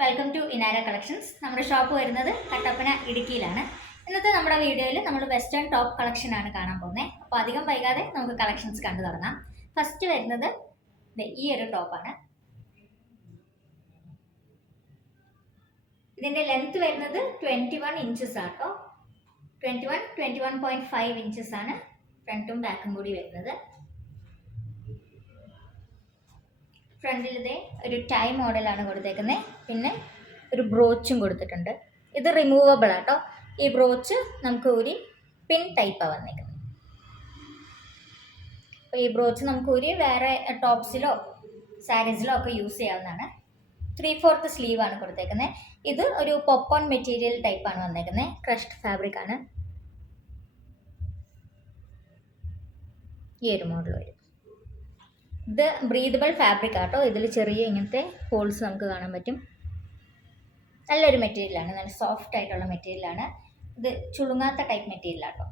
Welcome to Inara collections. നമ്മുടെ shop വരുന്നത് കട്ടപ്പന ഇടുക്കിയിലാണ്. ഇന്നത്തെ നമ്മുടെ വീഡിയോയിൽ നമ്മൾ വെസ്റ്റേൺ ടോപ്പ് കളക്ഷൻ ആണ് കാണാൻ പോകുന്നത്. അപ്പോൾ അധികം വൈകാതെ നമുക്ക് കളക്ഷൻസ് കണ്ടു തുടങ്ങാം. ഫസ്റ്റ് വരുന്നത് ഈ ഒരു ടോപ്പാണ്. ഇതിൻ്റെ ലെങ്ത് വരുന്നത് 21 ഇഞ്ചസ് ആട്ടോ. 21.5 ഇഞ്ചസ് ആണ് ഫ്രണ്ടും ബാക്കും കൂടി വരുന്നത്. ഫ്രണ്ടിൽ ഇതേ ഒരു ടൈ മോഡലാണ് കൊടുത്തേക്കുന്നത്. പിന്നെ ഒരു ബ്രോച്ചും കൊടുത്തിട്ടുണ്ട്. ഇത് റിമൂവബിൾ ആട്ടോ. ഈ ബ്രോച്ച് നമുക്ക് ഒരു പിൻ ടൈപ്പാണ് വന്നേക്കുന്നത്. അപ്പോൾ ഈ ബ്രോച്ച് നമുക്ക് ഒരു വേറെ ടോപ്സിലോ സാരീസിലോ ഒക്കെ യൂസ് ചെയ്യാവുന്നതാണ്. 3/4 സ്ലീവ് ആണ് കൊടുത്തേക്കുന്നത്. ഇത് ഒരു പോപ്കോൺ മെറ്റീരിയൽ ടൈപ്പാണ് വന്നേക്കുന്നത്. ക്രഷ്ഡ് ഫാബ്രിക് ആണ്. ഈ ഒരു മോഡൽ വരും. ഇത് ബ്രീതബിൾ ഫാബ്രിക് ആട്ടോ. ഇതിൽ ചെറിയ ഇങ്ങനത്തെ ഹോൾസ് നമുക്ക് കാണാൻ പറ്റും. നല്ലൊരു മെറ്റീരിയലാണ്, നല്ല സോഫ്റ്റ് ആയിട്ടുള്ള മെറ്റീരിയലാണ്. ഇത് ചുളുങ്ങാത്ത ടൈപ്പ് മെറ്റീരിയലാട്ടോ.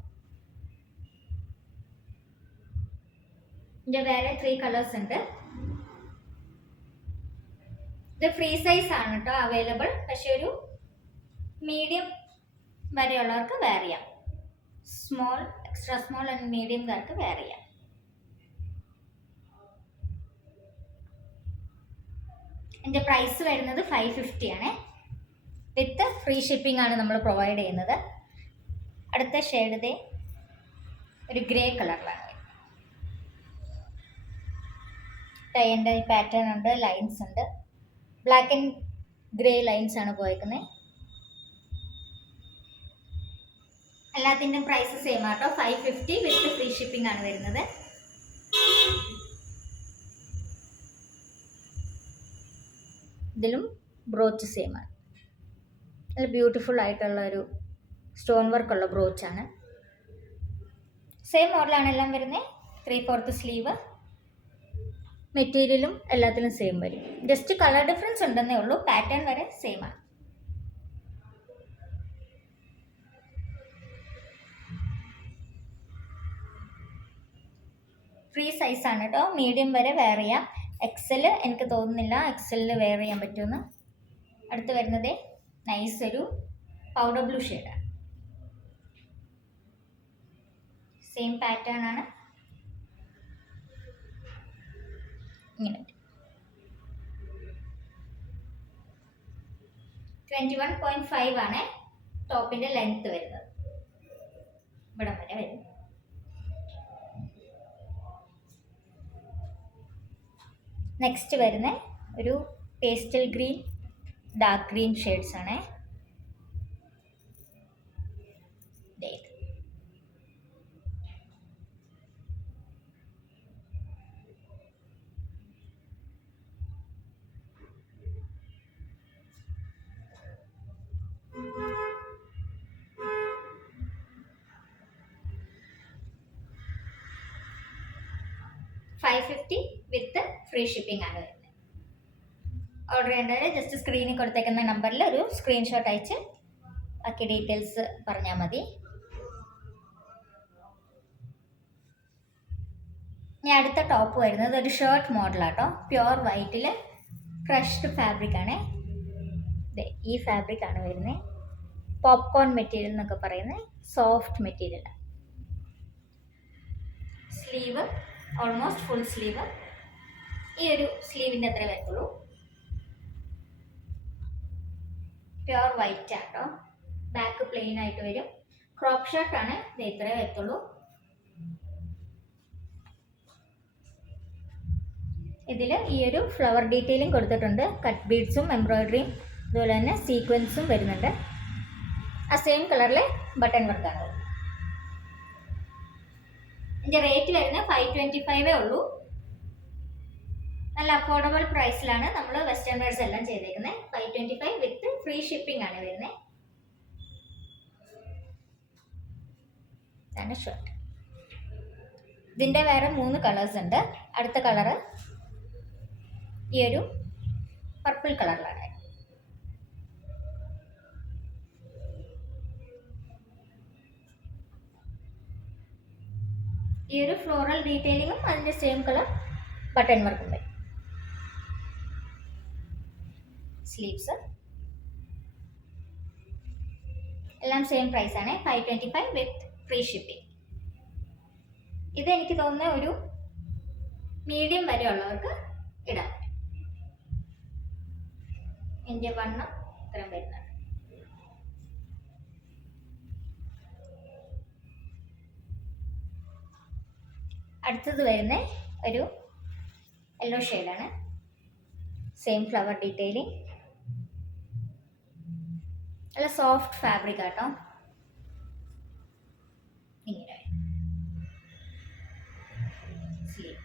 ഇതിൻ്റെ വേറെ 3 കളേഴ്സ് ഉണ്ട്. ഇത് ഫ്രീ സൈസ് ആണ് കേട്ടോ അവൈലബിൾ. പക്ഷെ ഒരു മീഡിയം വരെയുള്ളവർക്ക് വെയർ ചെയ്യാം. സ്മോൾ, എക്സ്ട്രാ സ്മോൾ ആൻഡ് മീഡിയംകാർക്ക് വെയർ ചെയ്യാം. ഇതിൻ്റെ പ്രൈസ് വരുന്നത് 550 ആണ്. വിത്ത് ഫ്രീ ഷിപ്പിംഗ് ആണ് നമ്മൾ പ്രൊവൈഡ് ചെയ്യുന്നത്. അടുത്ത ഷെയ്ഡ് ഇതേ ഒരു ഗ്രേ കളറിലാണ്. ടൈ ആൻഡ് ഡൈ പാറ്റേൺ ഉണ്ട്, ലൈൻസ് ഉണ്ട്. ബ്ലാക്ക് ആൻഡ് ഗ്രേ ലൈൻസ് ആണ് പോയേക്കുന്നത്. എല്ലാത്തിൻ്റെയും പ്രൈസ് സെയിം ആട്ടോ. 550 വിത്ത് ഫ്രീ ഷിപ്പിംഗ് ആണ് വരുന്നത്. ഇതിലും ബ്രോച്ച് സെയിം ആണ്. നല്ല ബ്യൂട്ടിഫുൾ ആയിട്ടുള്ള ഒരു സ്റ്റോൺ വർക്കുള്ള ബ്രോച്ചാണ്. സെയിം മോഡലാണ് എല്ലാം വരുന്നത്. 3/4 സ്ലീവ്. മെറ്റീരിയലും എല്ലാത്തിലും സെയിം വരും. ജസ്റ്റ് കളർ ഡിഫറൻസ് ഉണ്ടെന്നേ ഉള്ളൂ. പാറ്റേൺ വരെ സെയിം ആണ്. ഫ്രീ സൈസാണ് കേട്ടോ. മീഡിയം വരെ വെയർ ചെയ്യാം. എക്സൽ എനിക്ക് തോന്നുന്നില്ല എക്സലിൽ വെയർ ചെയ്യാൻ പറ്റുമെന്ന്. അടുത്ത് വരുന്നത് നൈസ് ഒരു പൗഡർ ബ്ലൂ ഷെയ്ഡാണ്. സെയിം പാറ്റേൺ ആണ്. ഇങ്ങനെ 21.5 ആണ് ടോപ്പിൻ്റെ ലെങ്ത് വരുന്നത്. ഇവിടം വരെ വരും. നെക്സ്റ്റ് വരുന്ന ഒരു pastel green, dark green shades ആണ്. $550 വിത്ത് ഫ്രീ ഷിപ്പിംഗ് ആണ് വരുന്നത്. ഓർഡർ ചെയ്യേണ്ടവർ ജസ്റ്റ് സ്ക്രീനിൽ കൊടുത്തേക്കുന്ന നമ്പറിൽ ഒരു സ്ക്രീൻഷോട്ട് അയച്ച് ബാക്കി ഡീറ്റെയിൽസ് പറഞ്ഞാൽ മതി. ഇനി അടുത്ത ടോപ്പ് വരുന്നത് ഒരു ഷർട്ട് മോഡലാട്ടോ. പ്യുവർ വൈറ്റിൽ ക്രഷ്ഡ് ഫാബ്രിക് ആണ്. ഈ ഫാബ്രിക് ആണ് വരുന്നത്. പോപ്കോൺ മെറ്റീരിയൽ എന്നൊക്കെ പറയുന്നത് സോഫ്റ്റ് മെറ്റീരിയലാണ്. Sleeve almost full sleeve. ഈ ഒരു സ്ലീവിൻ്റെ അത്ര വരത്തുള്ളൂ. പ്യുവർ വൈറ്റ് ആട്ടോ. ബാക്ക് പ്ലെയിൻ ആയിട്ട് വരും. ക്രോപ്പ് ഷർട്ടാണ്. ഇത് ഇത്രേ വരത്തുള്ളൂ. ഇതിൽ ഈ ഒരു ഫ്ലവർ ഡീറ്റെയിലിംഗ് കൊടുത്തിട്ടുണ്ട്. കട്ട് ബീഡ്സും എംബ്രോയിഡറിയും അതുപോലെ തന്നെ സീക്വൻസും വരുന്നുണ്ട്. ആ സെയിം കളറിലെ ബട്ടൺ വർക്കാണ്. ഇതിൻ്റെ റേറ്റ് വരുന്നത് 525 ഉള്ളൂ. നല്ല അഫോർഡബിൾ പ്രൈസിലാണ് നമ്മൾ വെസ്റ്റേൺ വെയർസ് എല്ലാം ചെയ്തേക്കുന്നത്. 525 വിത്ത് ഫ്രീ ഷിപ്പിംഗ് ആണ് വരുന്നത്. ഇതാണ് ഷർട്ട്. ഇതിൻ്റെ വേറെ 3 കളേഴ്സ് ഉണ്ട്. അടുത്ത കളറ് ഈ ഒരു പർപ്പിൾ കളറിലാണ്. ഈ ഒരു ഫ്ലോറൽ ഡീറ്റെയിലിങ്ങും അതിൻ്റെ സെയിം കളർ ബട്ടൺ വർക്കും വരും. sleeves എല്ലാം സെയിം പ്രൈസാണ്, 525 വിത്ത് ഫ്രീ ഷിപ്പിംഗ്. ഇതെനിക്ക് തോന്നുന്ന ഒരു മീഡിയം വരെ ഉള്ളവർക്ക് ഇടാം. എൻ്റെ വണ്ണം ഇത്രയും വരുന്നുണ്ട്. അടുത്തത് വരുന്ന ഒരു യെല്ലോ ഷെയ്ഡാണ്, സെയിം ഫ്ലവർ ഡീറ്റെയിലിംഗ്, നല്ല സോഫ്റ്റ് ഫാബ്രിക് ആട്ടോ. ഇങ്ങനെ സ്ലീവ്.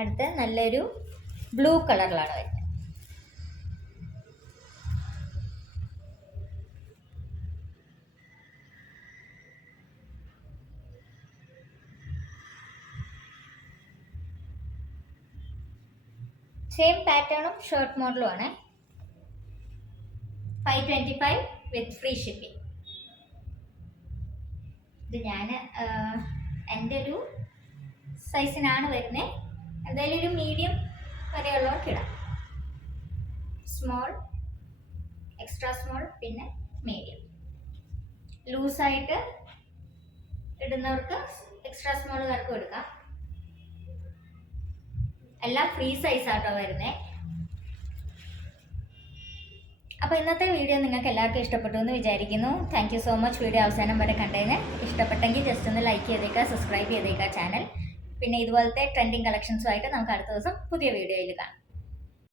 അടുത്ത നല്ലൊരു ബ്ലൂ കളറിലാണ് വരുന്നത്. സെയിം പാറ്റേണും ഷർട്ട് മോഡലും ആണ്, 525 വിത്ത് ഫ്രീ ഷിപ്പിംഗ്. ഇത് ഞാൻ എൻ്റെ ഒരു സൈസിനാണ് വരുന്നത്. എന്തായാലും ഒരു മീഡിയം വരെയുള്ളവർക്ക് ഇടാം. സ്മോൾ, എക്സ്ട്രാ സ്മോൾ, പിന്നെ മീഡിയം. ലൂസായിട്ട് ഇടുന്നവർക്ക് എക്സ്ട്രാ സ്മോളുകാർക്കും എടുക്കാം. എല്ലാം ഫ്രീ സൈസാട്ടോ വരുന്നത്. അപ്പോൾ ഇന്നത്തെ വീഡിയോ നിങ്ങൾക്ക് എല്ലാവർക്കും ഇഷ്ടപ്പെട്ടു എന്ന് വിചാരിക്കുന്നു. Thank you so much video അവസാനം വരെ കണ്ടതിന്. ഇഷ്ടപ്പെട്ടെങ്കിൽ ജസ്റ്റ് ഒന്ന് ലൈക്ക് ചെയ്തേക്കുക, സബ്സ്ക്രൈബ് ചെയ്തേക്കുക ചാനൽ. പിന്നെ ഇതുപോലത്തെ ട്രെൻഡിങ് കളക്ഷൻസുമായിട്ട് നമുക്ക് അടുത്ത ദിവസം പുതിയ വീഡിയോയിൽ കാണാം.